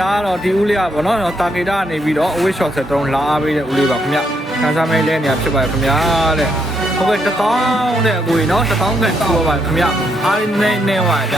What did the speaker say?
ဒါကတော့ဒီဦးလေးอ่ะဗောနော်တာဂီတာကနေပြီးတော့အဝိရှော့ဆက်တုံးလာအားပေးတဲ့ဦးလေးပါခင်ဗျခံစားမဲလဲနေရဖြစ်ပါတယ်ခင်ဗျာတဲ့ဟုတ်ကဲ့1000တဲ့အကိုကြီးနော်1000ခန့်ပြောပါခင်ဗျအားနေနေပါကြ